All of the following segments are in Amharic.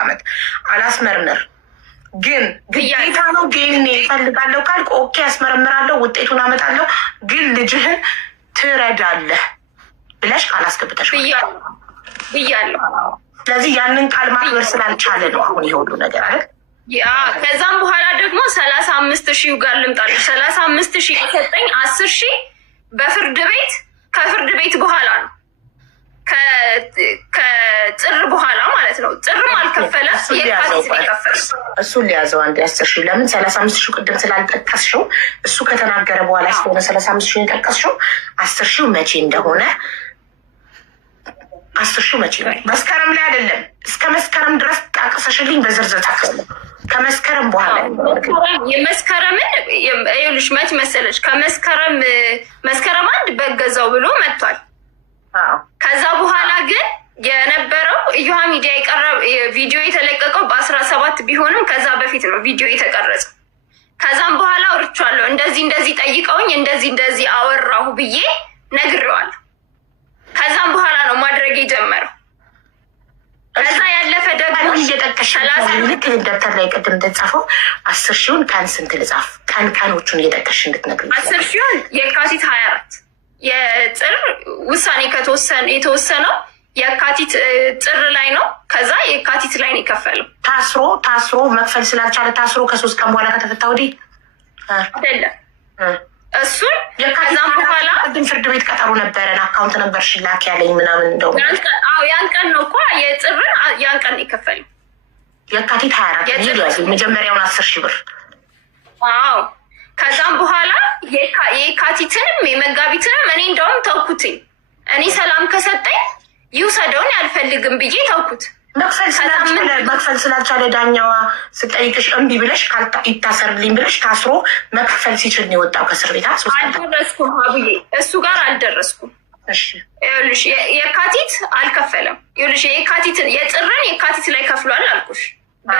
አመት አላስመርምር ግን ግዴታ ነው። ዲኤንኤ ይፈልጋለሁ ካልክ ኦኬ ያስመረምራለሁ፣ ውጤቱን አመጣለሁ። ግን ልጅህን ትረዳለህ ብለሽ ቃል አስገብተሽ ብያለሁ። ስለዚህ ያንን ቃል ማክበር ስላልቻለ ነው አሁን የሁሉ ነገር አይደል? ያ ከዛም በኋላ ደግሞ 35,000 ጋር ልምጣለሁ። 35,000 የሰጠኝ 10,000 በፍርድ ቤት ከፍርድ ቤት በኋላ ነው ከጥር በኋላ ማለት ነው። ጥርም አልከፈለ እሱን ሊያዘው አንድ 10,000 ለምን 35,000 ቅድም ስላልጠቀስሽው እሱ ከተናገረ በኋላ ስለሆነ 35,000 የጠቀስሽው 10,000 መቼ እንደሆነ 10,000 መቼ ነው? መስከረም ላይ አይደለም እስከ መስከረም ድረስ ጠቅሰሽልኝ በዝርዝር ጠቅሰለ ከመስከረም በኋላ የመስከረምን ይኸውልሽ መች መሰለሽ መስከረም 1 በገዛው ብሎ መጥቷል። ከዛ በኋላ ግን የነበረው እዩሃ ሚዲያ የቀረበ ቪዲዮ የተለቀቀው በ17 ቢሆንም ከዛ በፊት ነው ቪዲዮ የተቀረጸ። ከዛም በኋላ አውርቻለሁ። እንደዚህ ጠይቀውኝ እንደዚህ አወራሁ ብዬ ነግሬዋለሁ። ከዛም በኋላ ነው ማድረግ የጀመረው። ከዛ ያለፈ ደግሞ እየጠቀሽ ልክ ደብተር ላይ ቅድም እንደጻፈው 10,000 ቀን ስንት ልጻፍ? ቀኖቹን እየጠቀሽ እንድትነግሪኝ። 10,000 የካቲት 24 የጥር ውሳኔ የተወሰነው የካቲት ጥር ላይ ነው። ከዛ የካቲት ላይ ነው የከፈለው። ታስሮ መክፈል ስላልቻለ ታስሮ ከ3 ቀን በኋላ ከተፈታ ወዲህ አይደለም እሱን ከዛም በኋላ ቅድም ፍርድ ቤት ቀጠሮ ነበረን። አካውንት ነበር ሽላክ ያለኝ ምናምን እንደው ያን ቀን ነው እኮ የጥርን ያን ቀን የከፈለው የካቲት 24 መጀመሪያውን 10,000 ብር። አዎ ከዛም በኋላ የካቲትንም የመጋቢትንም እኔ እንደውም ተውኩትኝ። እኔ ሰላም ከሰጠኝ ይውሰደውን ያልፈልግም ብዬ ተውኩት። መክፈል ስላልቻለ ዳኛዋ ስጠይቅሽ እምቢ ብለሽ ይታሰርልኝ ብለሽ ታስሮ መክፈል ሲችል ነው የወጣው ከእስር ቤት። አልደረስኩም ብዬ እሱ ጋር አልደረስኩም። ይኸውልሽ የካቲት አልከፈለም። ይኸውልሽ የጥርን የካቲት ላይ ከፍሏል አልኩሽ።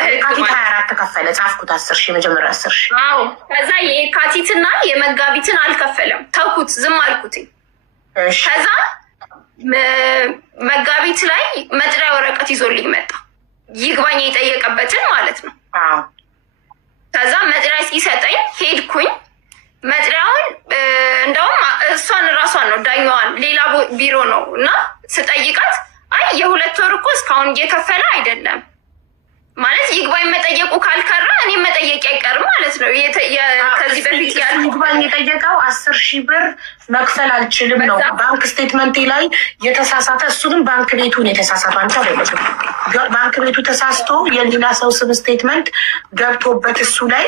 የካቲት 24 ተከፈለ ጻፍኩት 10,000 መጀመሪያ 10,000። አዎ ከዛ የካቲትና የመጋቢትን አልከፈለም ተውኩት፣ ዝም አልኩትኝ። ከዛ መጋቢት ላይ መጥሪያ ወረቀት ይዞልኝ መጣ፣ ይግባኝ የጠየቀበትን ማለት ነው። ከዛ መጥሪያ ሲሰጠኝ ሄድኩኝ። መጥሪያውን እንደውም ራሷን ነው ዳኛዋን ሌላ ቢሮ ነው እና ስጠይቃት አይ የ2 ወር እኮ እስካሁን እየከፈለ አይደለም ማለት ይግባኝ መጠየቁ ካልከራ እኔ መጠየቅ አይቀርም ማለት ነው። ከዚህ በፊት ያሉ ይግባኝ የጠየቀው 10,000 ብር መክፈል አልችልም ነው ባንክ ስቴትመንቴ ላይ የተሳሳተ። እሱንም ባንክ ቤቱን የተሳሳተ አንተ አይደለም ባንክ ቤቱ ተሳስቶ የሌላ ሰው ስም ስቴትመንት ገብቶበት እሱ ላይ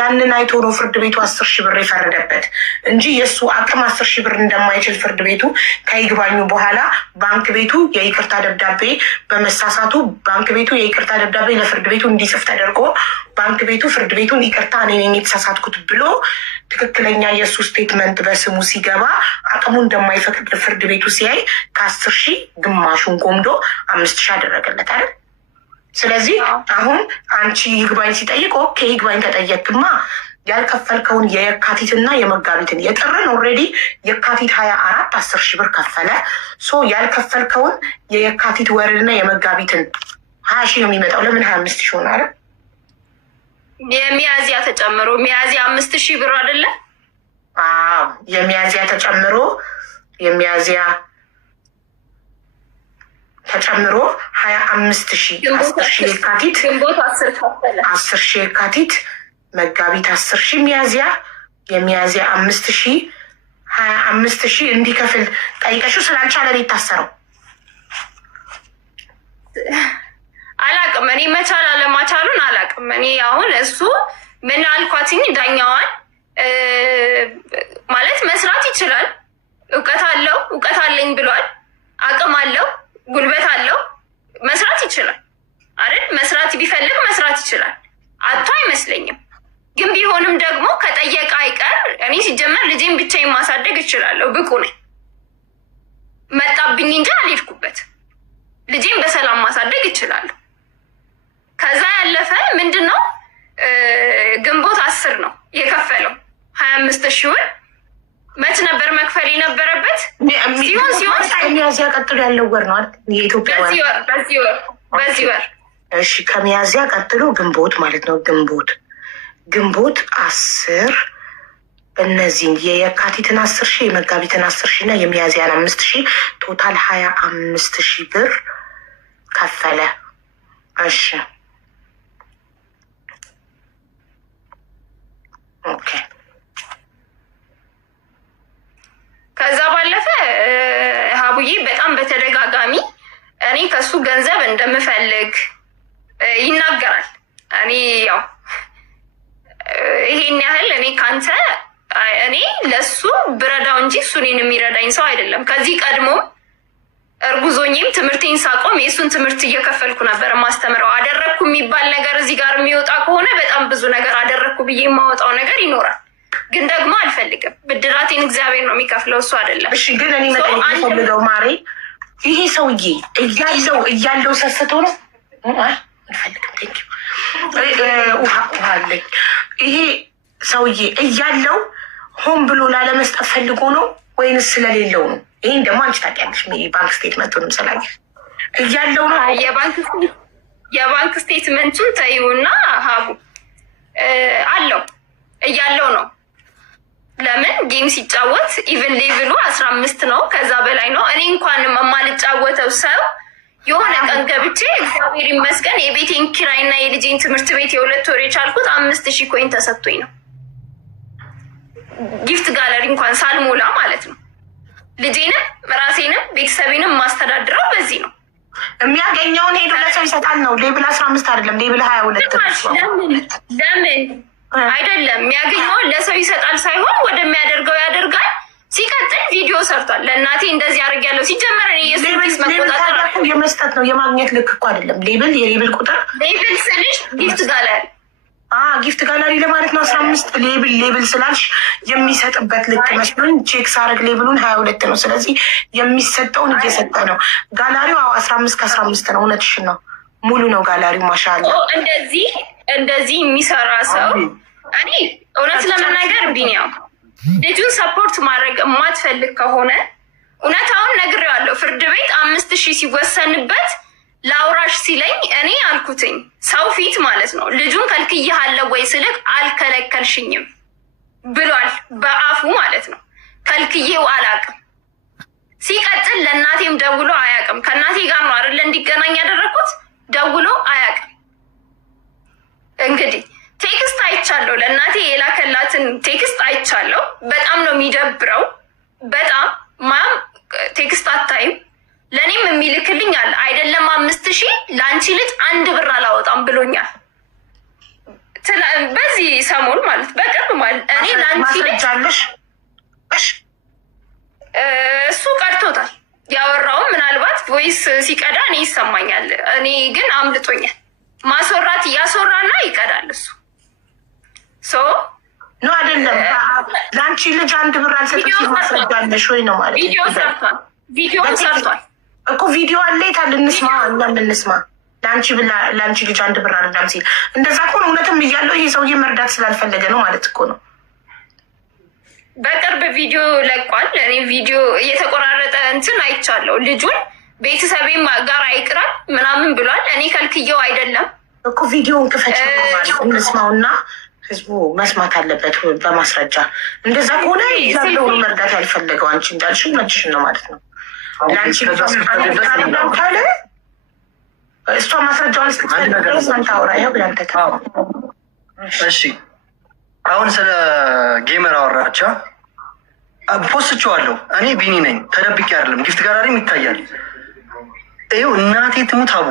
ያንን አይቶ ነው ፍርድ ቤቱ 10,000 ብር የፈረደበት እንጂ የእሱ አቅም 10,000 ብር እንደማይችል ፍርድ ቤቱ ከይግባኙ በኋላ ባንክ ቤቱ የይቅርታ ደብዳቤ በመሳሳቱ ባንክ ቤቱ የይቅርታ ደብዳቤ ለፍርድ ቤቱ እንዲጽፍ ተደርጎ ባንክ ቤቱ ፍርድ ቤቱን ይቅርታ እኔ ነኝ የተሳሳትኩት ብሎ ትክክለኛ የእሱ ስቴትመንት በስሙ ሲገባ አቅሙ እንደማይፈቅድ ፍርድ ቤቱ ሲያይ ከ10,000 ግማሹን ጎምዶ 5,000 አደረገለት አይደል? ስለዚህ አሁን አንቺ ይግባኝ ሲጠይቅ ኦኬ ይግባኝ ተጠየቅማ ያልከፈልከውን የየካቲትና የመጋቢትን የጥርን ኦልሬዲ የካቲት 24 10,000 ብር ከፈለ። ያልከፈልከውን የየካቲት ወርንና የመጋቢትን 20,000 ነው የሚመጣው። ለምን 25,000 ሆነ አይደል? የሚያዝያ ተጨምሮ ሚያዝያ 5,000 ብር አይደለ? አዎ የሚያዝያ ተጨምሮ የሚያዝያ ተጨምሮ 25,000 10,000 የካቲት ግንቦት 10 ከፈለ 10,000 የካቲት መጋቢት 10,000 የሚያዝያ 5,000 25,000 እንዲከፍል ጠይቀሽው ስላልቻለ ነው የታሰረው። አላቅም እኔ መቻል አለማቻሉን አላቅም። እኔ አሁን እሱ ምን አልኳትኝ ዳኛዋን ማለት መስራት ይችላል፣ እውቀት አለኝ ብሏል፣ አቅም አለው፣ ጉልበት አለው፣ መስራት ይችላል አይደል? መስራት ቢፈልግ መስራት ይችላል፣ አቶ አይመስለኝም። ግን ቢሆንም ደግሞ ከጠየቀ አይቀር እኔ ሲጀመር ልጄን ብቻዬን ማሳደግ እችላለሁ፣ ብቁ ነኝ። መጣብኝ እንጂ አልሄድኩበት። ልጄን በሰላም ማሳደግ እችላለሁ። ከዛ ያለፈ ምንድን ነው ግንቦት 10 ነው የከፈለው 25,000 ብር። መች ነበር መክፈል የነበረበት? ሲሆን ሚያዝያ ቀጥሎ ያለው ወር ነው አይደል? የኢትዮጵያ በዚህ ወር እሺ ከሚያዝያ ቀጥሎ ግንቦት ማለት ነው። ግንቦት 10 እነዚህን የየካቲትን 10,000 የመጋቢትን 10,000 እና የሚያዝያን 5,000 ቶታል 25,000 ብር ከፈለ። እሺ ኦኬ። ከዛ ባለፈ ሀቡዬ በጣም በተደጋጋሚ እኔ ከሱ ገንዘብ እንደምፈልግ ይናገራል። እኔ ያው ይሄን ያህል እኔ ካንተ እኔ ለሱ ብረዳው እንጂ እሱ እኔን የሚረዳኝ ሰው አይደለም። ከዚህ ቀድሞ እርጉዞኝም ትምህርቴን ሳቆም የእሱን ትምህርት እየከፈልኩ ነበር ማስተምረው። አደረግኩ የሚባል ነገር እዚህ ጋር የሚወጣ ከሆነ በጣም ብዙ ነገር አደረግኩ ብዬ የማወጣው ነገር ይኖራል። ግን ደግሞ አልፈልግም። ብድራቴን እግዚአብሔር ነው የሚከፍለው፣ እሱ አይደለም። እሺ ግን እኔ ፈልገው ማሬ ይሄ ሰውዬ እያለው ሰስቶ ነው አልፈልግም። ውሃ አለኝ። ይሄ ሰውዬ እያለው ሆን ብሎ ላለመስጠት ፈልጎ ነው ወይንስ ስለሌለው ነው? ይህን ደግሞ አንቺ ታውቂያለሽ። ባንክ ስቴትመንቱንም ስላየ እያለው ነው። የባንክ ስቴትመንቱን ተይውና ሀቡ አለው እያለው ነው። ለምን ጌም ሲጫወት ኢቭን ሌቭሉ 15 ነው፣ ከዛ በላይ ነው። እኔ እንኳን የማልጫወተው ሰው የሆነ ቀን ገብቼ እግዚአብሔር ይመስገን የቤቴን ኪራይና የልጄን ትምህርት ቤት የ2 ወር የቻልኩት 5,000 ኮይን ተሰጥቶኝ ነው። ጊፍት ጋለሪ እንኳን ሳልሞላ ማለት ነው። ልጄንም ራሴንም ቤተሰቤንም ማስተዳድረው በዚህ ነው። የሚያገኘውን ሄዶ ለሰው ይሰጣል ነው። ሌብል 15 አይደለም ሌብል 22። ለምን አይደለም የሚያገኘውን ለሰው ይሰጣል ሳይሆን ወደሚያደርገው ያደርጋል። ሲቀጥል ቪዲዮ ሰርቷል። ለእናቴ እንደዚህ አድርጊያለሁ። ሲጀመር የሱስ መቆጣጠር የመስጠት ነው የማግኘት ልክ እኮ አይደለም። ሌብል የሌብል ቁጥር ሌብል ስልሽ ጊፍት ጋለሪ ጊፍት ጋላሪ ለማለት ነው። 15 ሌብል ስላልሽ የሚሰጥበት ልክ መስሎኝ ቼክ ሳረግ ሌብሉን 22 ነው። ስለዚህ የሚሰጠውን እየሰጠ ነው። ጋላሪው 15 ከ15 ነው። እውነትሽን ነው። ሙሉ ነው ጋላሪው። ማሻአላ እንደዚህ የሚሰራ ሰው እኔ እውነት ለመናገር ቢኒያም ልጁን ሰፖርት ማድረግ የማትፈልግ ከሆነ እውነታውን ነግሬዋለሁ። ፍርድ ቤት 5,000 ሲወሰንበት ላውራሽ ሲለኝ እኔ አልኩትኝ ሰው ፊት ማለት ነው ልጁን ከልክዬሃለሁ ወይ ስልክ አልከለከልሽኝም ብሏል። በአፉ ማለት ነው። ከልክዬው አላቅም። ሲቀጥል ለእናቴም ደውሎ አያቅም። ከእናቴ ጋር ነው አይደለ እንዲገናኝ ያደረግኩት። ደውሎ አያቅም። እንግዲህ ቴክስት አይቻለሁ። ለእናቴ የላከላትን ቴክስት አይቻለሁ። በጣም ነው የሚደብረው። በጣም ማም ቴክስት አታይም። ለእኔም የሚልክልኝ አለ አይደለም 5,000 ለአንቺ ልጅ 1 ብር አላወጣም ብሎኛል። በዚህ ሰሞን ማለት በቅርብ ማለት እኔ ለአንቺ ልጅ እሱ ቀድቶታል። ያወራውም ምናልባት ቮይስ ሲቀዳ እኔ ይሰማኛል። እኔ ግን አምልጦኛል። ማስወራት እያስወራና ይቀዳል እሱ ነው አይደለም። ለአንቺ ልጅ 1 ብር አልሰጠሽም ማስረጃለሽ ወይ ነው ማለት ቪዲዮ ሰርቷል እኮ ቪዲዮ አለ። የታል እንስማ፣ እኛም እንስማ። ለአንቺ ልጅ 1 ብር አይደለም ሲል እንደዛ ከሆነ እውነትም እያለው ይሄ ሰውዬ መርዳት ስላልፈለገ ነው ማለት እኮ ነው። በቅርብ ቪዲዮ ለቋል። እኔ ቪዲዮ እየተቆራረጠ እንትን አይቻለሁ። ልጁን ቤተሰቤም ጋር አይቅራል ምናምን ብሏል። እኔ ከልክየው አይደለም እኮ ቪዲዮውን ክፈች ማለት እንስማውና ህዝቡ መስማት አለበት በማስረጃ። እንደዛ ከሆነ ያለውን መርዳት ያልፈለገው አንቺ እንዳልሽ መችሽን ነው ማለት ነው። ለአንቺ ካለ እሷ ማስረጃውን ስታወራ ይኸው ብላንተ። እሺ አሁን ስለ ጌመር አወራቻ ፖስትቼዋለሁ። እኔ ቢኒ ነኝ፣ ተደብቄ አይደለም። ጊፍት ጋላሪም ይታያል። ይኸው እናቴ ትሙት አቡ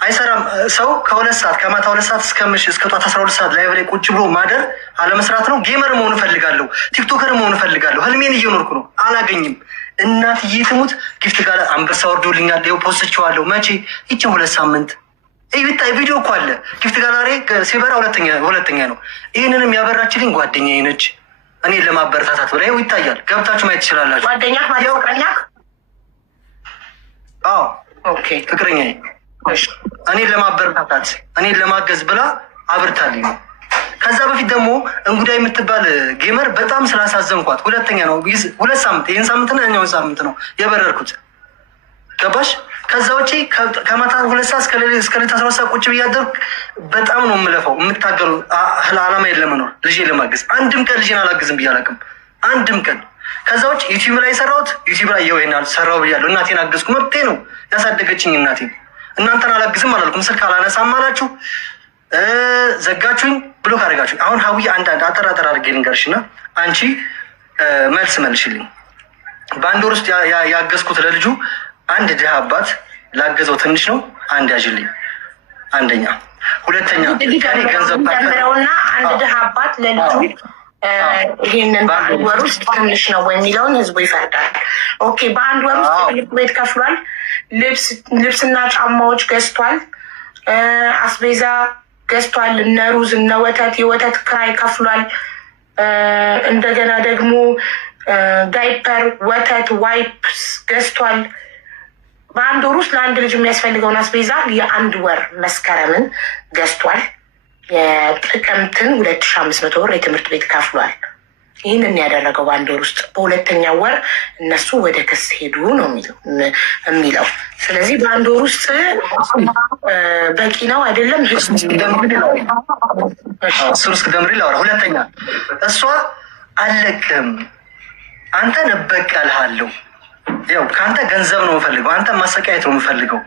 አይሰራም። ሰው ከ2 ሰዓት ከማታ 2 ሰዓት እስከ ጧት 12 ሰዓት ላይ በላይ ቁጭ ብሎ ማደር አለመስራት ነው። ጌመር መሆን እፈልጋለሁ፣ ቲክቶከር መሆን እፈልጋለሁ። ህልሜን እየኖርኩ ነው፣ አላገኝም። እናትዬ ትሙት ጊፍት ጋር አንበሳ ወርዶልኛል። ይኸው ፖስትቼዋለሁ። መቼ? ይችን 2 ሳምንት ይታይ ቪዲዮ እኮ አለ። ጊፍት ጋላሪ ሲበራ ሁለተኛ ነው። ይህንንም ያበራችልኝ ጓደኛዬ ነች። እኔን ለማበረታታት ብላ ይኸው ይታያል። ገብታችሁ ማየት ትችላላችሁ። ጓደኛ ፍቅረኛ? አዎ ፍቅረኛ። እኔን ለማበረታታት እኔን ለማገዝ ብላ አብርታልኝ ነው። ከዛ በፊት ደግሞ እንጉዳይ የምትባል ጌመር በጣም ስላሳዘንኳት 2 ነው 2 ሳምንት፣ ይህን ሳምንትና ያኛውን ሳምንት ነው የበረርኩት። ገባሽ? ከዛ ውጪ ከማታ 2 ሰዓት እስከ ሌሊት 12 ሰዓት ቁጭ ብያደር በጣም ነው የምለፈው የምታገሉ አላማ ለመኖር ልጄ ለማገዝ። አንድም ቀን ልጄን አላግዝም ብዬ አላውቅም፣ አንድም ቀን። ከዛ ውጭ ዩቲዩብ ላይ ሰራሁት፣ ዩቲዩብ ላይ ይወይናል ሰራው ብያለሁ። እናቴን አገዝኩ፣ መብቴ ነው ያሳደገችኝ እናቴን። እናንተን አላግዝም አላልኩም፣ ስልክ አላነሳም አላችሁ፣ ዘጋችሁኝ፣ ብሎክ አደረጋችሁኝ። አሁን ሀዊ አንዳንድ አጠራጠር አድርጌ ልንገርሽ እና አንቺ መልስ መልሽልኝ። በአንድ ወር ውስጥ ያገዝኩት ለልጁ አንድ ድሃ አባት ላገዘው ትንሽ ነው። አንድ ያዥልኝ። አንደኛ። ሁለተኛ ገንዘብ ጨምረውና አንድ ድሃ አባት ለልጁ ይህንን በአንድ ወር ውስጥ ትንሽ ነው የሚለውን ህዝቡ ይፈርዳል። ኦኬ፣ በአንድ ወር ውስጥ ትልቅ ቤት ከፍሏል፣ ልብስና ጫማዎች ገዝቷል፣ አስቤዛ ገዝቷል፣ እነ ሩዝ እነ ወተት፣ የወተት ክራይ ከፍሏል። እንደገና ደግሞ ዳይፐር፣ ወተት፣ ዋይፕስ ገዝቷል። በአንድ ወር ውስጥ ለአንድ ልጅ የሚያስፈልገውን አስቤዛ የአንድ ወር መስከረምን ገዝቷል። የጥቅምትን 2500 ብር የትምህርት ቤት ከፍሏል። ይህንን ያደረገው በአንድ ወር ውስጥ። በሁለተኛው ወር እነሱ ወደ ክስ ሄዱ ነው የሚለው። ስለዚህ በአንድ ወር ውስጥ በቂ ነው አይደለም? ሱርስክ ደምሪ ላውራ። ሁለተኛ እሷ አለቅም አንተን እበቀልሃለሁ፣ ያው ከአንተ ገንዘብ ነው የምፈልገው፣ አንተ ማሰቃየት ነው የምፈልገው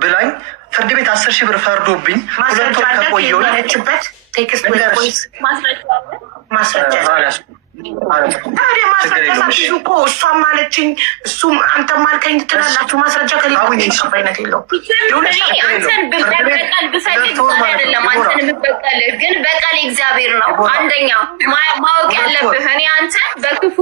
ብላኝ ፍርድ ቤት 10,000 ብር ፈርዶብኝ 2 ወር ከቆየሁ እሷም አለችኝ እሱም አንተም አልከኝ ትላላችሁ። ማስረጃ ከሌለበት የለው። አንተን ብበቀል ብፈልግ ዛሬ አይደለም አንተን የምበቀል፣ ግን በቀል እግዚአብሔር ነው። አንደኛ ማወቅ ያለብህ እኔ አንተ በክፉ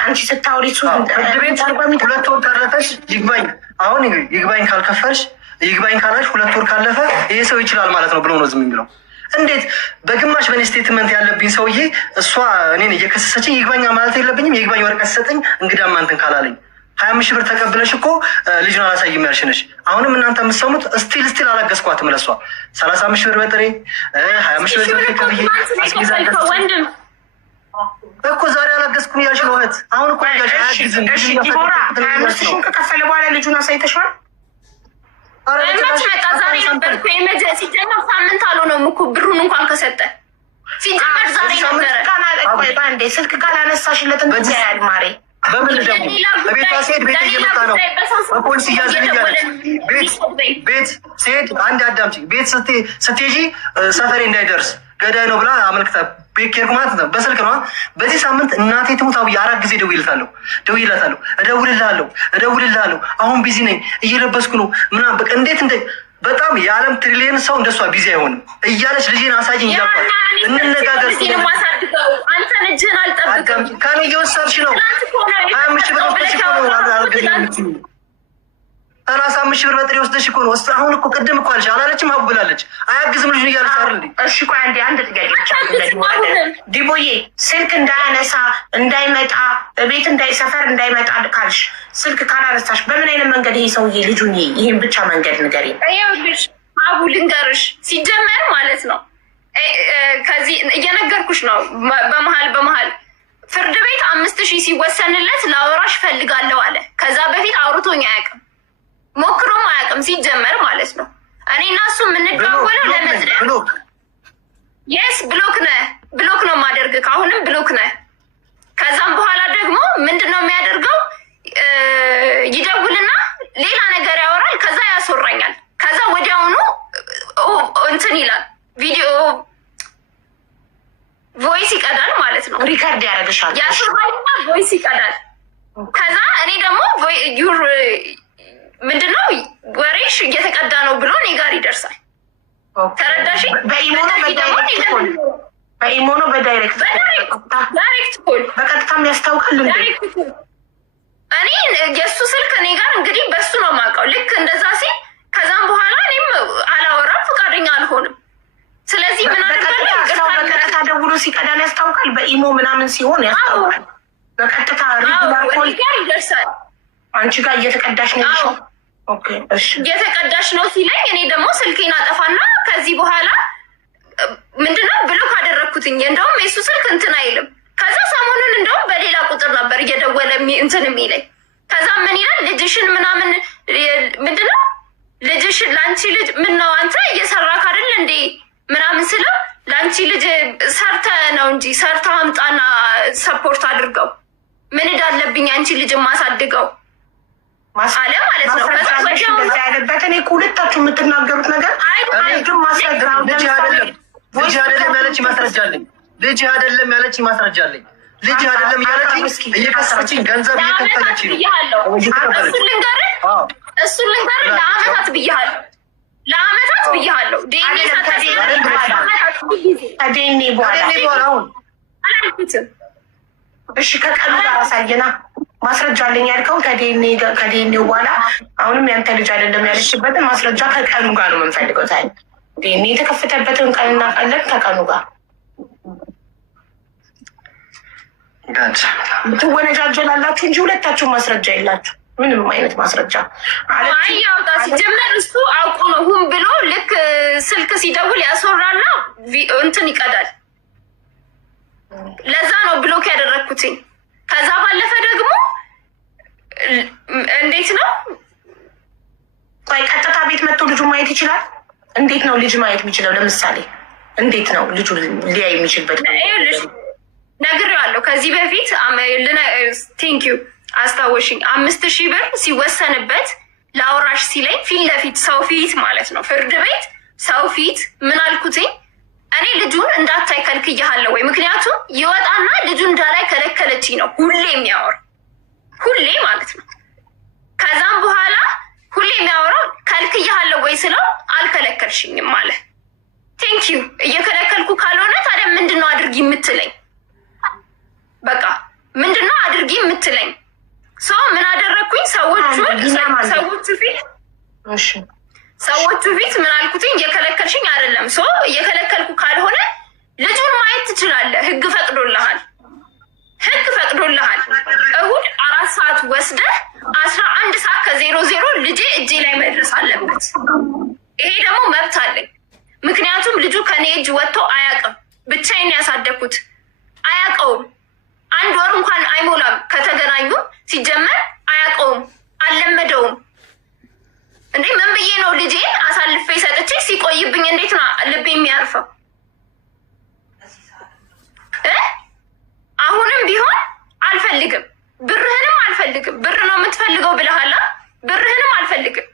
አንቺ ስታወሪ 2 ወር ቀረተሽ ይግባኝ። አሁን ይግባኝ ካልከፈልሽ ይግባኝ ካላሽ 2 ወር ካለፈ ይሄ ሰው ይችላል ማለት ነው ብሎ ነው ዝም የሚለው። እንዴት በግማሽ በኔ ስቴትመንት ያለብኝ ሰውዬ እሷ እኔን እየከሰሰችኝ ይግባኝ ማለት የለብኝም? የይግባኝ ወረቀት ሰጠኝ እንግዳማ እንትን ካላለኝ 25,000 ብር ተቀብለሽ እኮ ልጅን አላሳይም ያልሽ ነሽ። አሁንም እናንተ የምትሰሙት ስቲል አላገዝኳትም ለሷ 35,000 ብር በጥሬ 25,000 ብር ከብዬ አስጊዛ እኮ ዛሬ አላገዝኩም እያልሽ ነው እህት። አሁን እኮ ያልሽ አያግዝም። ዲቦራ 25,000 ከከፈለ በኋላ ልጁን አሳይተሽዋል? መጣ ዛሬ ነበር እኮ ሲጀመር ሳምንት አልሆነውም እኮ ብሩን እንኳን ከሰጠ ሲጀመር ዛሬ ነበረ። ስልክ ካላነሳሽለት እንደዚህ ያያል ማሬ። በምን ደግሞ በቤቷ ሲሄድ ቤት እየመጣ ነው በፖሊስ እያዘን እያለች ቤት ሲሄድ አንድ አዳምጪ። ቤት ስትሄጂ ሰፈሬ እንዳይደርስ ገዳይ ነው ብላ አመልክታ ቤት ኬርኩ ማለት ነው። በስልክ ነው። በዚህ ሳምንት እናቴ ትሙት አብዬ 4 ጊዜ ደውይላታለሁ፣ እደውልልሃለሁ። አሁን ቢዚ ነኝ እየለበስኩ ነው ምናምን በቃ እንዴት በጣም የዓለም ትሪሊየን ሰው እንደሷ ቢዚ አይሆንም እያለች ልጄን አሳይኝ እያልኳት እንነጋገር። አንተን እጅህን አልጠብቅም ከኔ እየወሰድሽ ነው 25,000 ብር ወስደሽ እኮ ነው 35,000 ብር በጥሬ ወስደሽ እኮ ነው። አሁን እኮ ቅድም እኮ አለች አላለችም? አቡ ብላለች። አያግዝም ልጁን እያለች አይደል እንዴ? እሺ ቆይ አንድ ጥያቄ ዲቦዬ፣ ስልክ እንዳያነሳ እንዳይመጣ ቤት እንዳይሰፈር እንዳይመጣ ካልሽ ስልክ ካላነሳሽ በምን አይነት መንገድ ይሄ ሰውዬ ልጁን ይሄን ብቻ መንገድ ንገሪ። ይኸውልሽ አቡ ልንገርሽ፣ ሲጀመር ማለት ነው ከዚህ እየነገርኩሽ ነው። በመሀል ፍርድ ቤት 5,000 ሲወሰንለት ላወራሽ ፈልጋለሁ አለ። ከዛ በፊት አውርቶኝ አያውቅም፣ ሞክሮም አያውቅም ሲጀመር ማለት ነው። እኔ እና እሱ የምንደዋወለው ለመዝለቅ የስ ብሎክ ነው ማደርግ፣ ከአሁንም ብሎክ ነህ። ከዛም በኋላ ደግሞ ምንድን ነው የሚያደርገው? ይደውልና ሌላ ነገር ያወራል፣ ከዛ ያስወራኛል። ከዛ ወዲያውኑ እንትን ይላል፣ ቪዲዮ ቮይስ ይቀዳል ማለት ነው። ሪከርድ ያደርግሻል፣ ያስወራኝና ቮይስ ይቀዳል። ከዛ እኔ ደግሞ ምንድነው ወሬሽ እየተቀዳ ነው ብሎ እኔ ጋር ይደርሳል። ተረዳሽ? በኢሞ ነው በዳይሬክት ኮል በቀጥታም ያስታውቃል። እኔ የእሱ ስልክ እኔ ጋር እንግዲህ በሱ ነው የማውቀው። ልክ እንደዛ ሲል ከዛም በኋላ እኔም አላወራም፣ ፈቃደኛ አልሆንም። ስለዚህ ምን በቀጥታ ደውሎ ሲቀዳን ያስታውቃል። በኢሞ ምናምን ሲሆን ያስታውቃል። በቀጥታ ሬጉላር ኮል ይደርሳል። አንቺ ጋር እየተቀዳሽ ነው እየተቀዳሽ ነው ሲለኝ እኔ ደግሞ ስልኬን አጠፋና ከዚህ በኋላ ምንድነው ብሎክ አደረግኩትኝ። እንደውም የሱ ስልክ እንትን አይልም። ከዛ ሰሞኑን ሰሞኑን እንደውም በሌላ ቁጥር ነበር እየደወለ እንትን የሚለኝ። ከዛ ምን ይላል ልጅሽን ምናምን ምንድነው ልጅሽን ለአንቺ ልጅ ምነው አንተ እየሰራክ አይደል እንዴ ምናምን ስለው ለአንቺ ልጅ ሰርተ ነው እንጂ ሰርተ አምጣና ሰፖርት አድርገው ምን እዳለብኝ አንቺ ልጅ ማሳድገው አለ ማለት ነው። ከዛ ያለበት እኔ ሁለታችሁ የምትናገሩት ነገር አይደለም። ማስረጃው ልጅ አይደለም ያለች ማስረጃለኝ። ልጅ አይደለም ያለች ማስረጃለኝ። ልጅ አይደለም ያለች እየከሰችኝ ገንዘብ እየከፈለችኝ ነው። እሱን ልንገርህ ለአመታት ብያለሁ። ለአመታት ብያለሁ። ከዴኔ በኋላ አሁን እሺ ከቀኑ ጋር አሳየና ማስረጃ አለኝ ያልከው ከዴኔው በኋላ አሁንም ያንተ ልጅ አይደለም ያለችበትን ማስረጃ ከቀኑ ጋር ነው የምንፈልገው። ታይ ዴኔ የተከፈተበትን ቀን እናውቃለን። ከቀኑ ጋር ትወነጃጀላላችሁ እንጂ ሁለታችሁ ማስረጃ የላችሁ። ምንም አይነት ማስረጃ ያውጣ። ሲጀመር እሱ አውቁ ነው ሁን ብሎ ልክ ስልክ ሲደውል ያስወራና እንትን ይቀዳል። ለዛ ነው ብሎክ ያደረግኩትኝ። ከዛ ባለፈ ደግሞ እንዴት ነው ቆይ ቀጥታ ቤት መጥቶ ልጁ ማየት ይችላል? እንዴት ነው ልጅ ማየት የሚችለው? ለምሳሌ እንዴት ነው ልጁ ሊያይ የሚችልበት? ነግሬዋለሁ ከዚህ በፊት ቴንኪዩ አስታወሽኝ። 5000 ብር ሲወሰንበት ለአውራሽ ሲለኝ ፊት ለፊት ሰው ፊት ማለት ነው ፍርድ ቤት ሰው ፊት ምን አልኩትኝ? እኔ ልጁን እንዳታይ ከልክያለሁ ወይ? ምክንያቱም ይወጣና ልጁን እንዳላይ ከለከለችኝ ነው ሁሌ የሚያወር ሁሌ ማለት ነው። ከዛም በኋላ ሁሌ የሚያወራው ከልክያለሁ ወይ ስለው አልከለከልሽኝም አለ። ቴንኪዩ እየከለከልኩ ካልሆነ ታዲያ ምንድነው አድርጊ የምትለኝ? በቃ ምንድነው አድርጊ የምትለኝ? ሰው ምን አደረግኩኝ? ሰዎቹ ፊት ምን አልኩትኝ? እየከለከልሽኝ አይደለም። ሰው እየከለከልኩ ካልሆነ ልጁን ማየት ትችላለህ። ህግ ፈቅዶልሃል። እሁድ 4 ሰዓት ወስደህ 11 ሰዓት ከ00 ልጄ እጄ ላይ መድረስ አለበት። ይሄ ደግሞ መብት አለኝ። ምክንያቱም ልጁ ከኔ እጅ ወጥቶ አያውቅም። ብቻዬን ያሳደግኩት አያውቀውም። 1 ወር እንኳን አይሞላም ከተገናኙ። ሲጀመር አያውቀውም፣ አልለመደውም። እንዴ ምን ብዬ ነው ልጄን አሳልፌ ሰጥቼ ሲቆይብኝ እንዴት ነው ልቤ የሚያርፈው? አሁንም ቢሆን አልፈልግም፣ ብርህንም አልፈልግም። ብር ነው የምትፈልገው ብለሃላ። ብርህንም አልፈልግም፣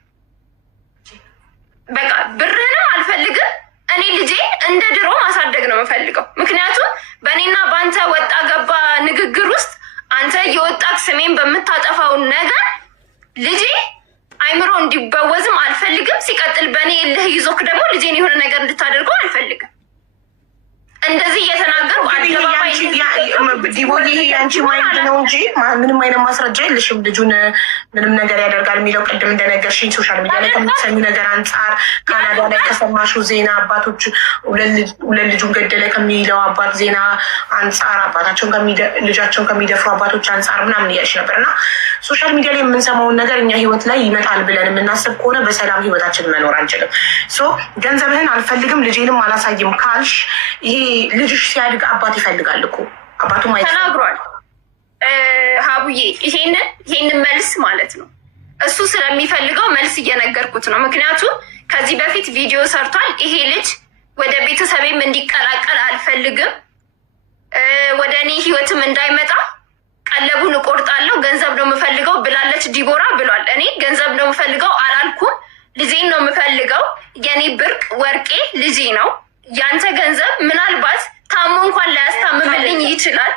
በቃ ብርህንም አልፈልግም። እኔ ልጄ እንደ ድሮ ማሳደግ ነው የምፈልገው። ምክንያቱም በእኔና በአንተ ወጣ ገባ ንግግር ውስጥ አንተ የወጣት ስሜን በምታጠፋውን ነገር ልጄ አይምሮ እንዲበወዝም አልፈልግም። ሲቀጥል በእኔ እልህ ይዞክ ደግሞ ልጄን የሆነ ነገር እንድታደርገው አልፈልግም። እንደዚህ እየተናገሩ ዲቦዬ ይሄ የአንቺ ማይንድ ነው እንጂ ምንም አይነት ማስረጃ የለሽም። ልጁን ምንም ነገር ያደርጋል የሚለው ቅድም እንደነገርሽኝ ሶሻል ሚዲያ ላይ ከምትሰሚ ነገር አንጻር ካናዳ ላይ ከሰማሽው ዜና አባቶች ሁለት ልጁን ገደለ ከሚለው አባት ዜና አንጻር ልጃቸውን ከሚደፍሩ አባቶች አንጻር ምናምን እያልሽ ነበር እና ሶሻል ሚዲያ ላይ የምንሰማውን ነገር እኛ ህይወት ላይ ይመጣል ብለን የምናስብ ከሆነ በሰላም ህይወታችን መኖር አንችልም። ገንዘብህን አልፈልግም ልጄንም አላሳይም ካልሽ ይሄ ልጅሽ ሲያድግ አባት ይፈልጋል እኮ አባቱ ማየት ተናግሯል። ሀቡዬ ይሄንን መልስ ማለት ነው እሱ ስለሚፈልገው መልስ እየነገርኩት ነው። ምክንያቱም ከዚህ በፊት ቪዲዮ ሰርቷል። ይሄ ልጅ ወደ ቤተሰቤም እንዲቀላቀል አልፈልግም፣ ወደ እኔ ህይወትም እንዳይመጣ ቀለቡን እቆርጣለሁ፣ ገንዘብ ነው የምፈልገው ብላለች ዲቦራ ብሏል። እኔ ገንዘብ ነው የምፈልገው አላልኩም፣ ልጄን ነው የምፈልገው። የኔ ብርቅ ወርቄ ልጄ ነው። ያንተ ገንዘብ ምናልባት ታሞ እንኳን ላያስታምምልኝ ይችላል።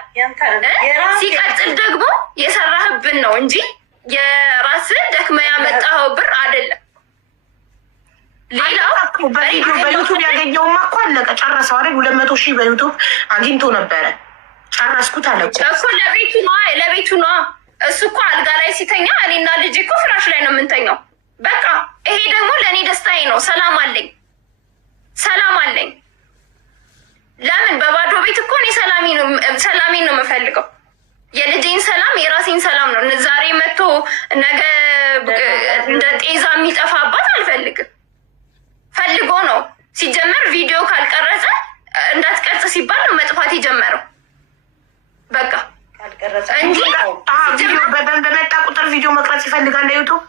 ሲቀጥል ደግሞ የሰራህብን ነው እንጂ የራስህ ደክመ ያመጣኸው ብር አይደለም። ሌላው በዩቱብ ያገኘውማ እኮ አለቀ ጨረሰው አይደል? 200,000 በዩቱብ አግኝቶ ነበረ። ጨረስኩት አለ እኮ ለቤቱ ነዋ። እሱ እኮ አልጋ ላይ ሲተኛ እኔና ልጅ እኮ ፍራሽ ላይ ነው የምንተኛው። በቃ ይሄ ደግሞ ለእኔ ደስታዬ ነው። ሰላም አለኝ። ለምን በባዶ ቤት እኮ እኔ ሰላሜን ነው የምፈልገው። የልጄን ሰላም የራሴን ሰላም ነው። ዛሬ መጥቶ ነገ እንደ ጤዛ የሚጠፋባት አልፈልግም። ፈልጎ ነው ሲጀመር ቪዲዮ ካልቀረጸ እንዳትቀርጽ ሲባል ነው መጥፋት የጀመረው። በቃ እንጂ በመጣ ቁጥር ቪዲዮ መቅረጽ ይፈልጋል ዩቱብ